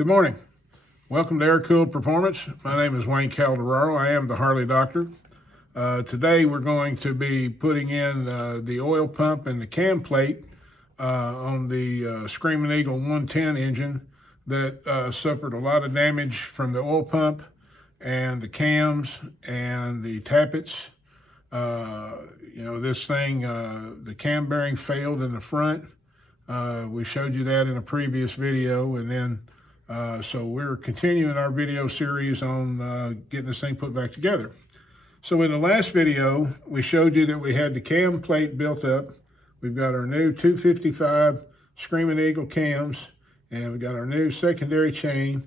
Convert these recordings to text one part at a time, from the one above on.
Good morning. Welcome to Air Cooled Performance. My name is Wayne Calderaro. I am the Harley Doctor. Today we're going to be putting in the oil pump and the cam plate on the Screaming Eagle 110 engine that suffered a lot of damage from the oil pump and the cams and the tappets. This thing, the cam bearing failed in the front. We showed you that in a previous video, and then so we're continuing our video series on getting this thing put back together. So in the last video, we showed you that we had the cam plate built up. We've got our new 255 Screaming Eagle cams, and we got our new secondary chain.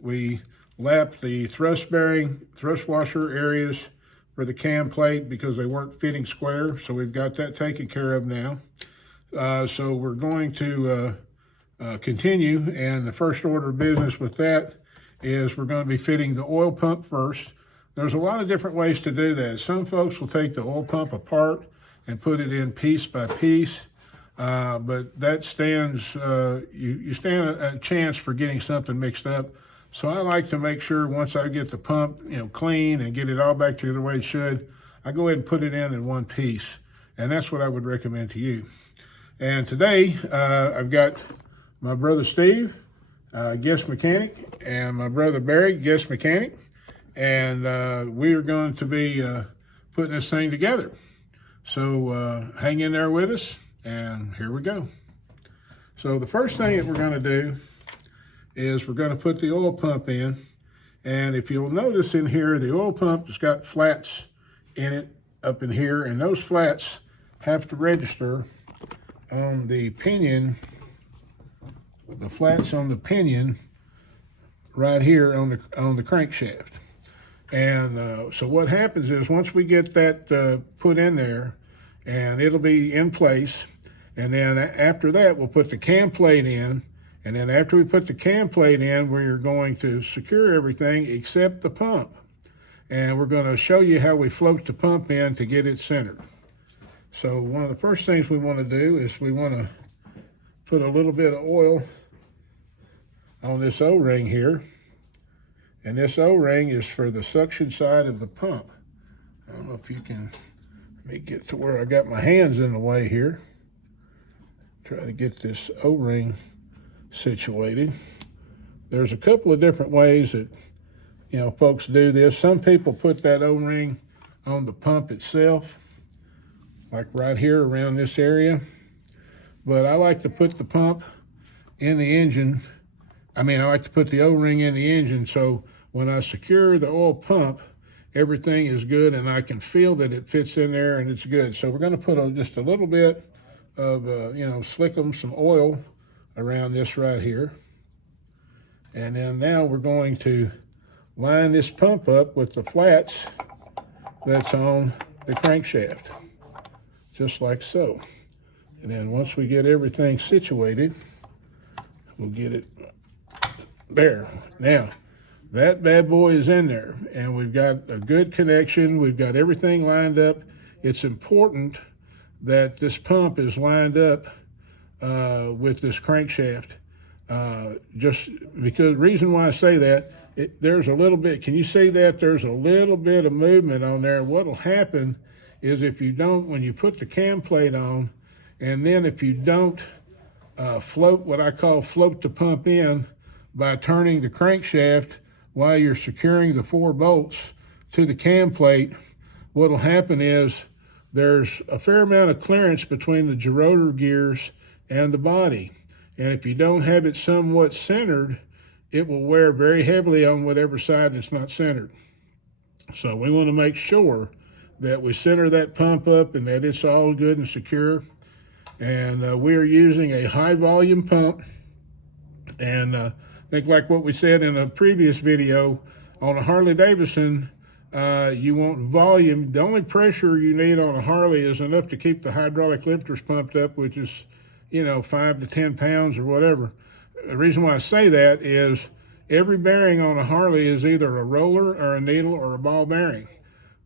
We lapped the thrust washer areas for the cam plate because they weren't fitting square, so we've got that taken care of now. So we're going to continue, and the first order of business with that is we're going to be fitting the oil pump first. There's a lot of different ways to do that. Some folks will take the oil pump apart and put it in piece by piece, but that stands, you stand a chance for getting something mixed up. So I like to make sure once I get the pump, clean and get it all back to the way it should, I go ahead and put it in one piece, and that's what I would recommend to you. And today I've got my brother Steve, guest mechanic, and my brother Barry, guest mechanic, and we are going to be putting this thing together. So hang in there with us, and here we go. So the first thing that we're going to do is we're going to put the oil pump in, and if you'll notice in here, the oil pump has got flats in it up in here, and those flats have to register on the pinion, the flats on the pinion right here on the crankshaft. And so what happens is once we get that put in there, and it'll be in place, and then after that we'll put the cam plate in, and then after we put the cam plate in, we're going to secure everything except the pump, and we're going to show you how we float the pump in to get it centered. So one of the first things we want to do is we want to put a little bit of oil on this O-ring here. And this O-ring is for the suction side of the pump. I don't know if you can, let me get to where I got my hands in the way here. Try to get this O-ring situated. There's a couple of different ways that, folks do this. Some people put that O-ring on the pump itself, like right here around this area. But I like to put the pump in the engine. I like to put the O-ring in the engine, so when I secure the oil pump, everything is good and I can feel that it fits in there and it's good. So we're going to put just a little bit of, slick some oil around this right here. And then now we're going to line this pump up with the flats that's on the crankshaft, just like so. And then once we get everything situated, we'll get it there. Now, that bad boy is in there, and we've got a good connection. We've got everything lined up. It's important that this pump is lined up with this crankshaft. Just because, the reason why I say that, there's a little bit, can you see that? There's a little bit of movement on there. What'll happen is if you don't, when you put the cam plate on, and then if you don't float, what I call float the pump in by turning the crankshaft while you're securing the 4 bolts to the cam plate, what'll happen is there's a fair amount of clearance between the gerotor gears and the body. And if you don't have it somewhat centered, it will wear very heavily on whatever side it's not centered. So we want to make sure that we center that pump up and that it's all good and secure. And we are using a high volume pump. And I think like what we said in a previous video, on a Harley Davidson, you want volume. The only pressure you need on a Harley is enough to keep the hydraulic lifters pumped up, which is, 5 to 10 pounds or whatever. The reason why I say that is every bearing on a Harley is either a roller or a needle or a ball bearing.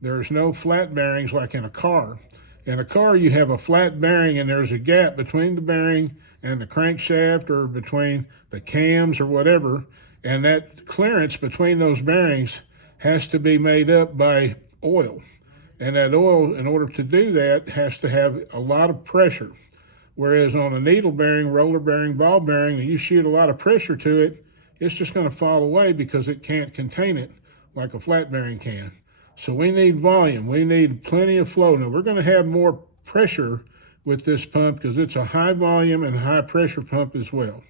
There's no flat bearings like in a car. In a car, you have a flat bearing and there's a gap between the bearing and the crankshaft, or between the cams or whatever, and that clearance between those bearings has to be made up by oil. And that oil, in order to do that, has to have a lot of pressure. Whereas on a needle bearing, roller bearing, ball bearing, and you shoot a lot of pressure to it, it's just going to fall away because it can't contain it like a flat bearing can. So we need volume. We need plenty of flow. Now, we're going to have more pressure with this pump because it's a high volume and high pressure pump as well.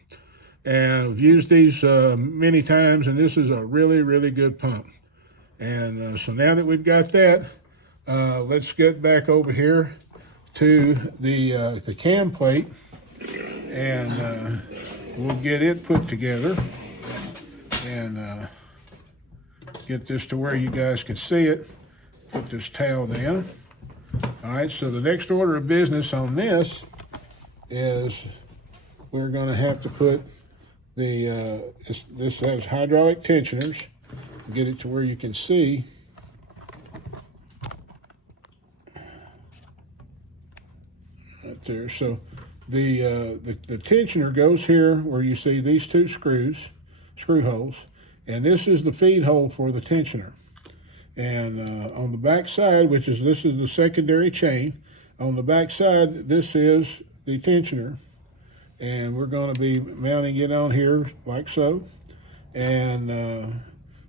And we've used these many times, and this is a really, really good pump. And so now that we've got that, let's get back over here to the cam plate, and we'll get it put together and get this to where you guys can see it. Put this towel down. All right, so the next order of business on this is we're going to have to put the, this has hydraulic tensioners. Get it to where you can see. Right there. So the tensioner goes here where you see these two screw holes, and this is the feed hole for the tensioner. And on the back side, this is the secondary chain. On the back side, this is the tensioner, and we're going to be mounting it on here like so. And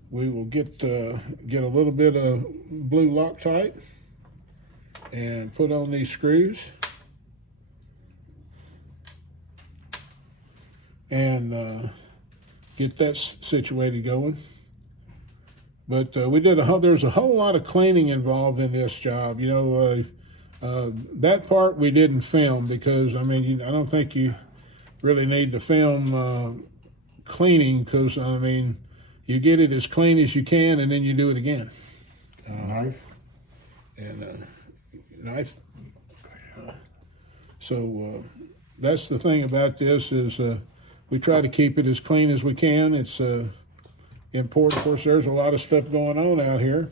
we will get a little bit of blue Loctite and put on these screws. And get that situated going. But there's a whole lot of cleaning involved in this job. You know, that part we didn't film because, I mean, I don't think you really need to film cleaning because, I mean, you get it as clean as you can and then you do it again. Knife. And knife. So that's the thing about this is we try to keep it as clean as we can. It's important. Of course, there's a lot of stuff going on out here,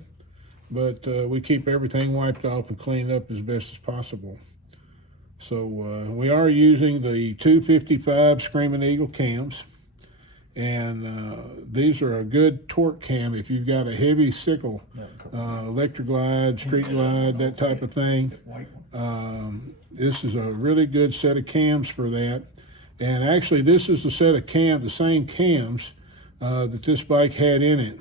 but we keep everything wiped off and cleaned up as best as possible. So we are using the 255 Screaming Eagle cams, and these are a good torque cam if you've got a heavy sickle, electric glide, street glide, that type of thing. This is a really good set of cams for that. And actually, this is the set of the same cams that this bike had in it.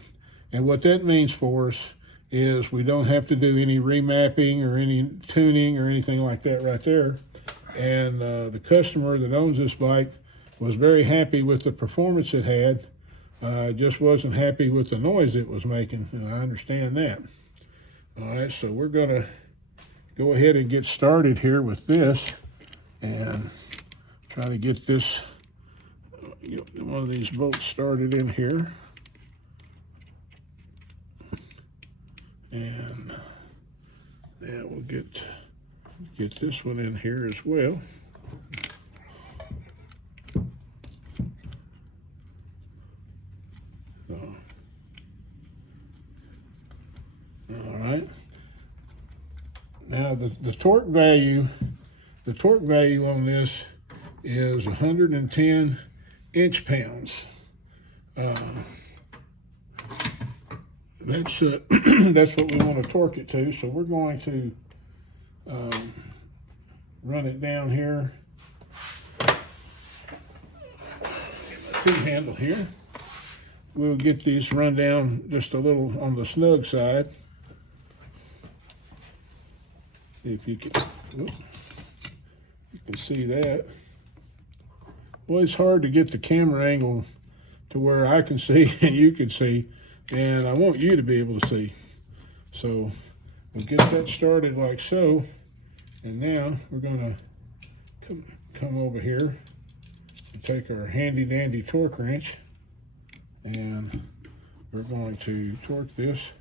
And what that means for us is we don't have to do any remapping or any tuning or anything like that right there. And the customer that owns this bike was very happy with the performance it had, just wasn't happy with the noise it was making, and I understand that. All right, so we're going to go ahead and get started here with this and try to get this, one of these bolts started in here. And yeah, we'll get this one in here as well. So, all right. Now the torque value on this is 110 inch-pounds. That's that's what we want to torque it to. So we're going to run it down here. Two-handle here. We'll get these run down just a little on the snug side. If you can, you can see that. Well, it's hard to get the camera angle to where I can see and you can see, and I want you to be able to see. So we'll get that started like so, and now we're going to come over here and take our handy dandy torque wrench, and we're going to torque this.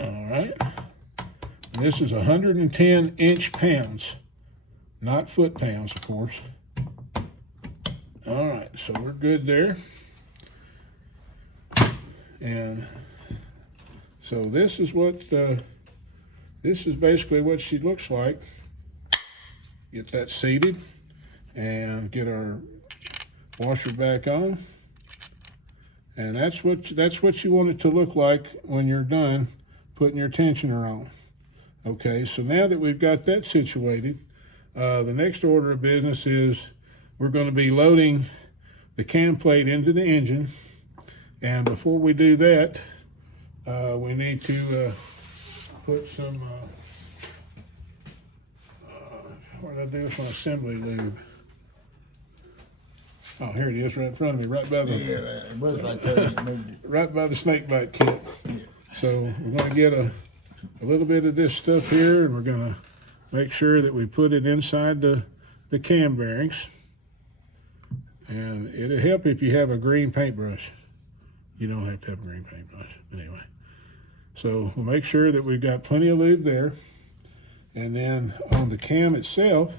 All right. And this is 110 inch-pounds, not foot-pounds, of course. All right, so we're good there. And so this is what this is basically what she looks like. Get that seated and get our washer back on. And that's what you want it to look like when you're done putting your tensioner on. Okay, so now that we've got that situated, the next order of business is we're going to be loading the cam plate into the engine. And before we do that, we need to put some, what did I do? Some assembly lube. Oh, here it is, right in front of me, right by the it was right there. right by the snake bite kit. Yeah. So we're going to get a little bit of this stuff here, and we're going to make sure that we put it inside the cam bearings. And it'll help if you have a green paintbrush. You don't have to have a green paintbrush, anyway. So we'll make sure that we've got plenty of lube there. And then on the cam itself,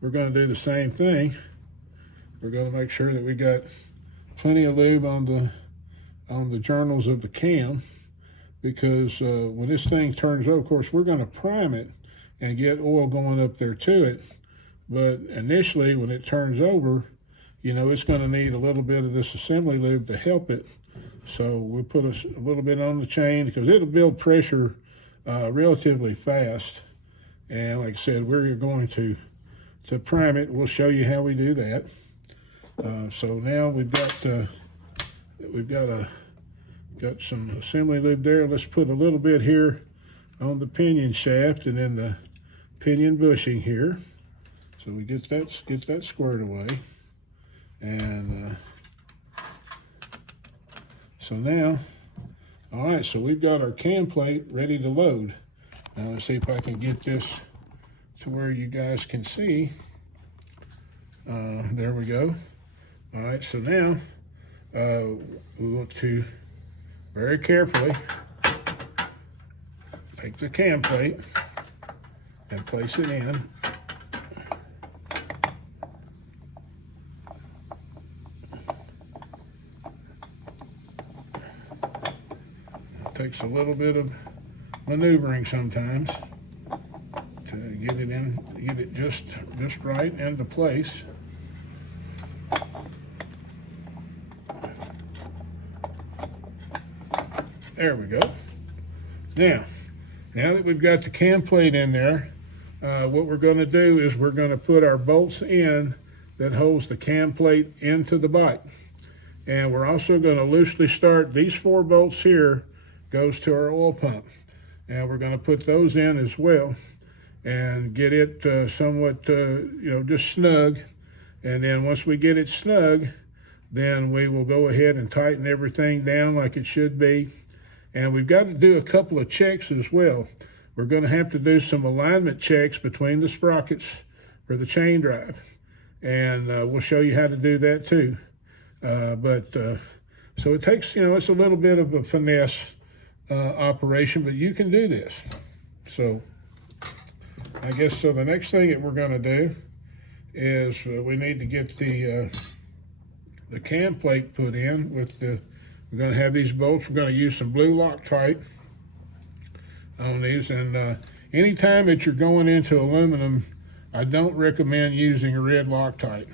we're going to do the same thing. We're going to make sure that we got plenty of lube on the journals of the cam, because when this thing turns over, of course, we're going to prime it and get oil going up there to it. But initially, when it turns over, you know, it's going to need a little bit of this assembly lube to help it. So we'll put a little bit on the chain, because it'll build pressure relatively fast. And like I said, we're going to prime it. We'll show you how we do that. So now we've got some assembly lube there. Let's put a little bit here on the pinion shaft and then the pinion bushing here. So we get that squared away. And so now, all right, so we've got our cam plate ready to load. Now let's see if I can get this to where you guys can see. There we go. All right, so now we want to very carefully take the cam plate and place it in. It takes a little bit of maneuvering sometimes to get it just right into place. There we go. Now that we've got the cam plate in there, what we're going to do is we're going to put our bolts in that holds the cam plate into the bike. And we're also going to loosely start these 4 bolts here, goes to our oil pump. And we're going to put those in as well and get it somewhat, just snug. And then once we get it snug, then we will go ahead and tighten everything down like it should be. And we've got to do a couple of checks as well. We're going to have to do some alignment checks between the sprockets for the chain drive. And we'll show you how to do that too. So it takes, it's a little bit of a finesse operation, but you can do this. So I guess the next thing that we're going to do is we need to get the cam plate put in with the. We're going to have these bolts. We're going to use some blue Loctite on these. And anytime that you're going into aluminum, I don't recommend using a red Loctite.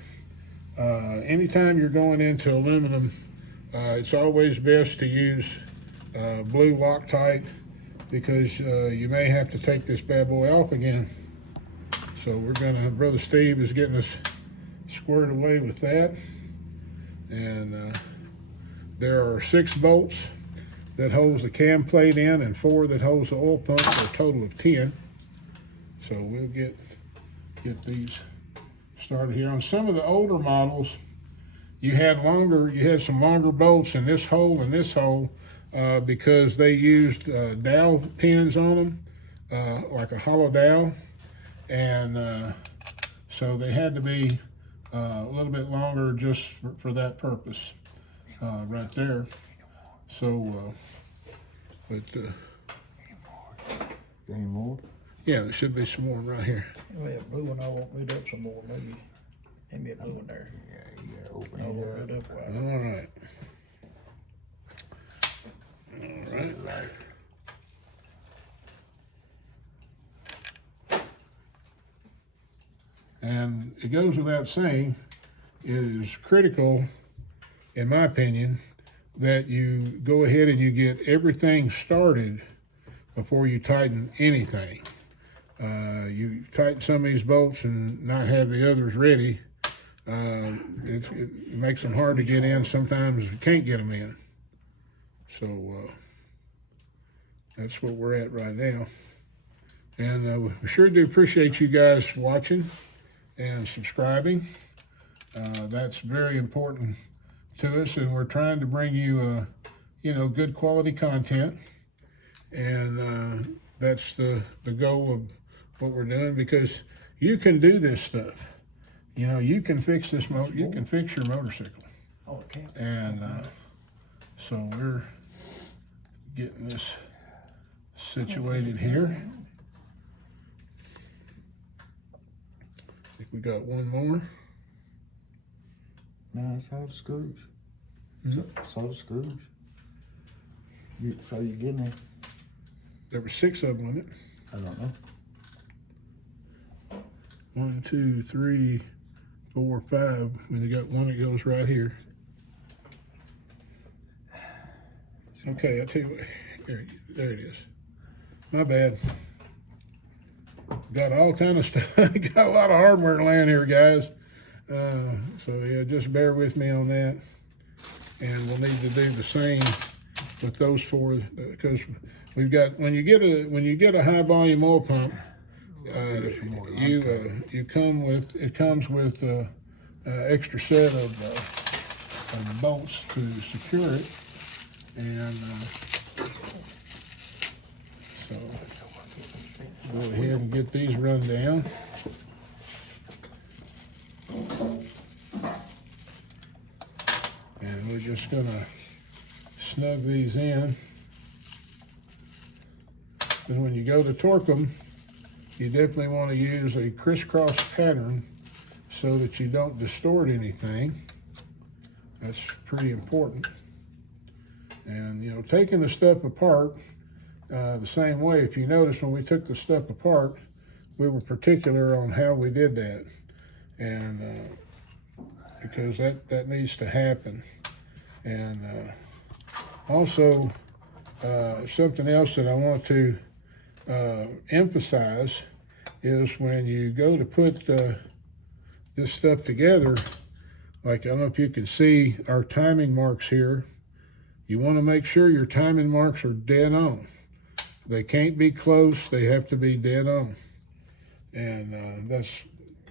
Anytime you're going into aluminum, it's always best to use blue Loctite, because you may have to take this bad boy off again. So Brother Steve is getting us squared away with that. And there are 6 bolts that holds the cam plate in and 4 that holds the oil pump, for a total of 10. So we'll get these started here. On some of the older models, you had some longer bolts in this hole and this hole, because they used dowel pins on them, like a hollow dowel. And so they had to be a little bit longer just for that purpose. Right there. So, Any more? Yeah, there should be some more right here. We have blue one. I won't root up some more. Maybe a blue one there. Yeah, open I won't it root up. up wide. All right. All right. And it goes without saying, it is critical, in my opinion, that you go ahead and you get everything started before you tighten anything. You tighten some of these bolts and not have the others ready, it makes them hard to get in. Sometimes you can't get them in. So that's what we're at right now. And we sure do appreciate you guys watching and subscribing. That's very important to us, and we're trying to bring you, good quality content. And that's the goal of what we're doing, because you can do this stuff. You can fix this you can fix your motorcycle. Oh, it can't. And so we're getting this situated here. I think we got one more. No, it's all the screws. It's all the screws. So you getting it? There were 6 of them, wasn't it? I don't know. 1, 2, 3, 4, 5. We got one that goes right here. Okay, I'll tell you what. There it is. My bad. Got all kind of stuff. Got a lot of hardware laying here, guys. So yeah, just bear with me on that. And we'll need to do the same with those 4, because we've got, when you get a high volume oil pump, it comes with extra set of bolts to secure it, and so go ahead and get these run down. And we're just gonna snug these in. And when you go to torque them, you definitely want to use a crisscross pattern so that you don't distort anything. That's pretty important. And taking the stuff apart the same way, if you notice when we took the stuff apart, we were particular on how we did that. And because that needs to happen. And also something else that I want to emphasize is when you go to put this stuff together, like I don't know if you can see our timing marks here, you want to make sure your timing marks are dead on. They can't be close, they have to be dead on. And that's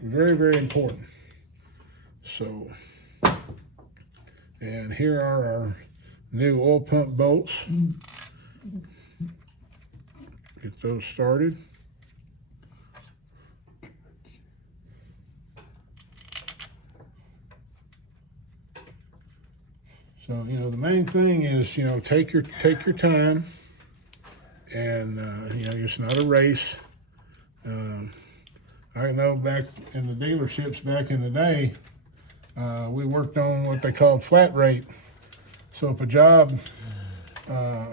very, very important. So, and here are our new oil pump bolts. Get those started. So, the main thing is, take your time, and it's not a race. I know back in the dealerships back in the day, we worked on what they called flat rate. So if a job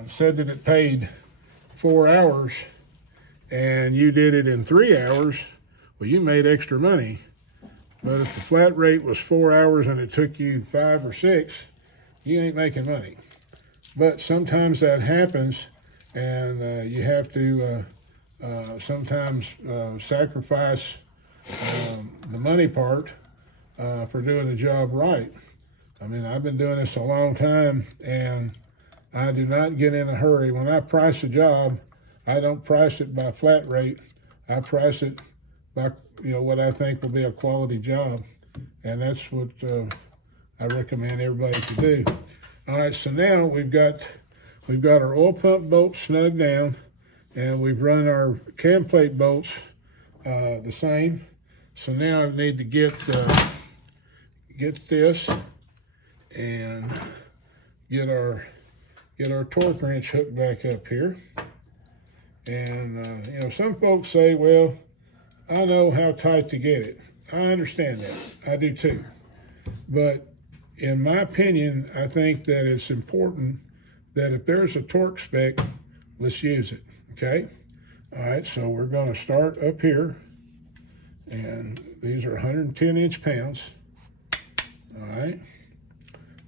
said that it paid 4 hours and you did it in 3 hours, well, you made extra money. But if the flat rate was 4 hours and it took you 5 or 6, you ain't making money. But sometimes that happens, and you have to sometimes sacrifice the money part for doing the job right. I mean, I've been doing this a long time, and I do not get in a hurry. When I price a job, I don't price it by flat rate. I price it by what I think will be a quality job, and that's what I recommend everybody to do. All right, so now we've got our oil pump bolts snug down, and we've run our cam plate bolts the same. So now I need to get this and get our torque wrench hooked back up here. And some folks say, well, I know how tight to get it. I understand that. I do too. But in my opinion, I think that it's important that if there's a torque spec, let's use it, okay? All right, so we're gonna start up here, And these are 110 pounds. All right.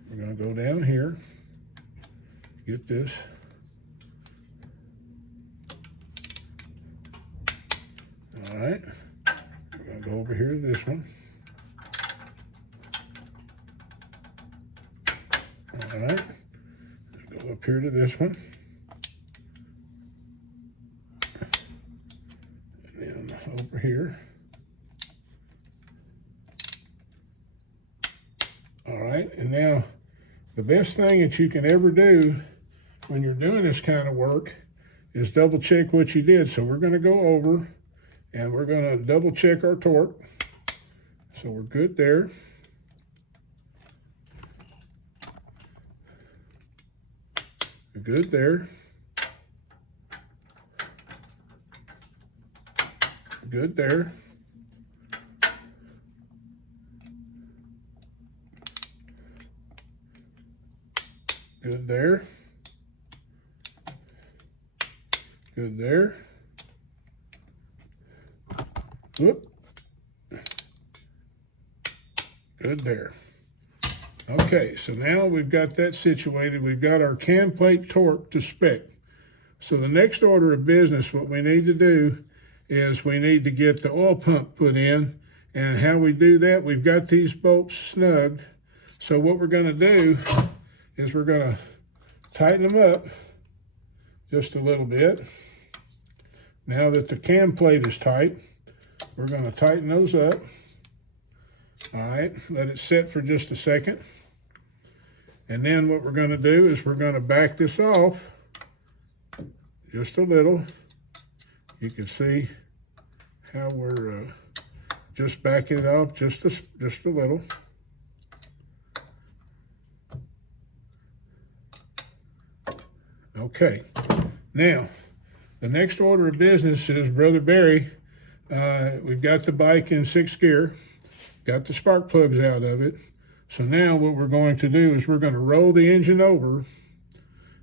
We're gonna go down here, get this. All right. We're gonna go over here to this one. All right. Go up here to this one. And then over here. All right, and now the best thing that you can ever do when you're doing this kind of work is double check what you did. So we're going to go over and we're going to double check our torque. So we're good there. We're good there. Good there. Good there. Good there. Whoop. Good there. Okay, so now we've got that situated. We've got our cam plate torque to spec. So the next order of business, what we need to do is we need to get the oil pump put in. And how we do that, we've got these bolts snugged. So what we're going to do is we're going to tighten them up just a little bit. Now that the cam plate is tight, we're going to tighten those up. All right, let it sit for just a second. And then what we're going to do is we're going to back this off just a little. You can see how we're just backing it off just a little. Okay, now the next order of business is Brother Barry. We've got the bike in 6th gear, got the spark plugs out of it. So now what we're going to do is we're going to roll the engine over,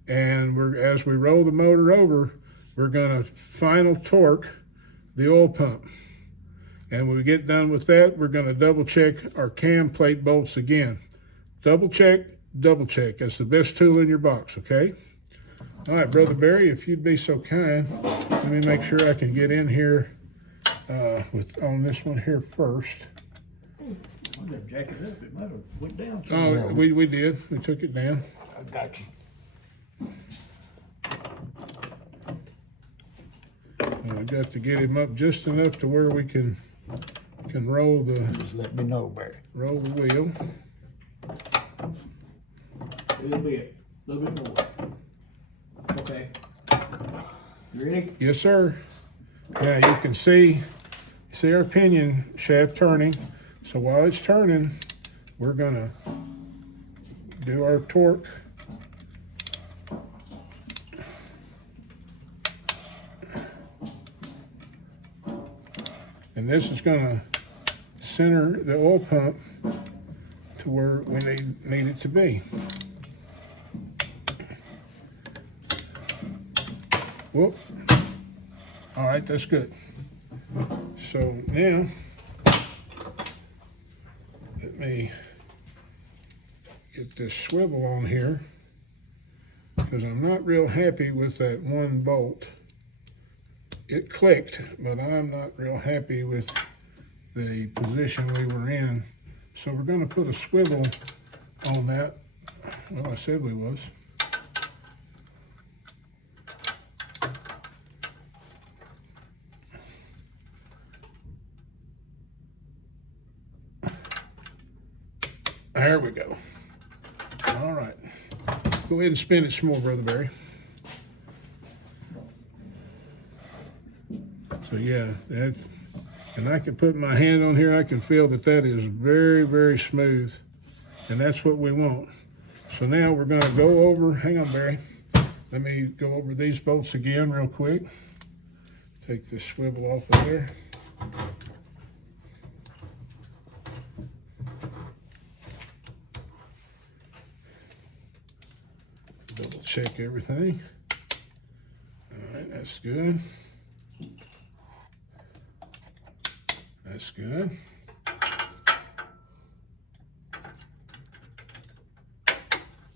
and as we roll the motor over, we're going to final torque the oil pump. And when we get done with that, we're going to double check our cam plate bolts again. Double check, double check. That's the best tool in your box, okay? All right, Brother Barry, if you'd be so kind, let me make sure I can get in here on this one here first. I didn't jack it up. It might have went down. Oh, we did. We took it down. I got you. I got to get him up just enough to where we can roll Just let me know, Barry. the wheel. A little bit more. Okay. You ready? Yes, sir. Now you can see our pinion shaft turning. So while it's turning, we're gonna do our torque. And this is gonna center the oil pump to where we need it to be. Whoop. All right, that's good. So now, let me get this swivel on here, because I'm not real happy with that one bolt. It clicked, but I'm not real happy with the position we were in. So we're going to put a swivel on that. Well, I said we was. There we go. All right. Go ahead and spin it some more, Brother Barry. So yeah, and I can put my hand on here, I can feel that is very, very smooth. And that's what we want. So now we're gonna go over, hang on, Barry. Let me go over these bolts again real quick. Take this swivel off of there. Double check everything. All right, that's good. That's good.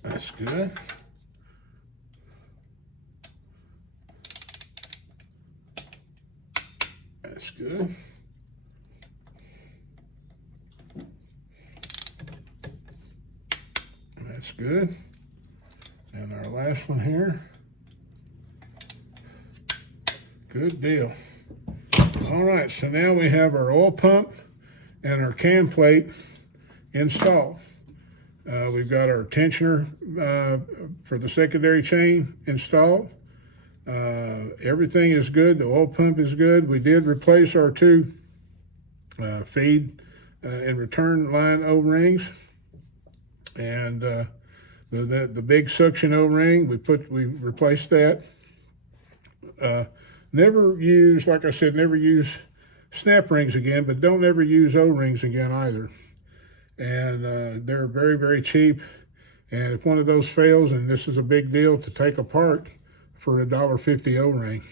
That's good. That's good. That's good. And our last one here. Good deal. All right, so now we have our oil pump and our cam plate installed. We've got our tensioner for the secondary chain installed. Everything is good. The oil pump is good. We did replace our two feed and return line O-rings, and the big suction O-ring we replaced that. Never use, like I said, never use snap rings again, but don't ever use O-rings again either. And they're very, very cheap. And if one of those fails, and this is a big deal to take apart for $1.50 O-ring.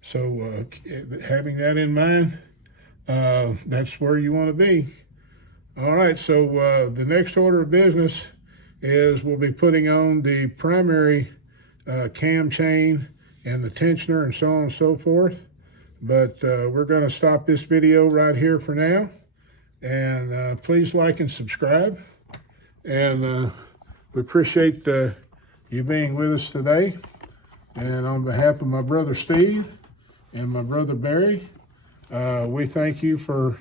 So having that in mind, that's where you want to be. All right, so the next order of business is we'll be putting on the primary cam chain and the tensioner and so on and so forth. But we're going to stop this video right here for now. And please like and subscribe. And we appreciate you being with us today. And on behalf of my brother Steve and my brother Barry, we thank you for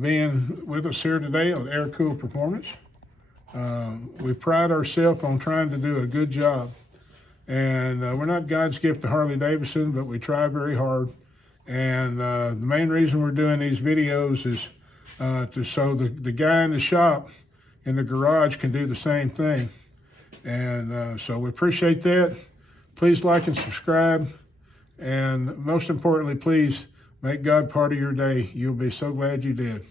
being with us here today on Air Cool Performance. We pride ourselves on trying to do a good job. And we're not God's gift to Harley Davidson, but we try very hard. And the main reason we're doing these videos is so the guy in the shop, in the garage, can do the same thing. And so we appreciate that. Please like and subscribe. And most importantly, please make God part of your day. You'll be so glad you did.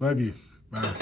Love you. Bye.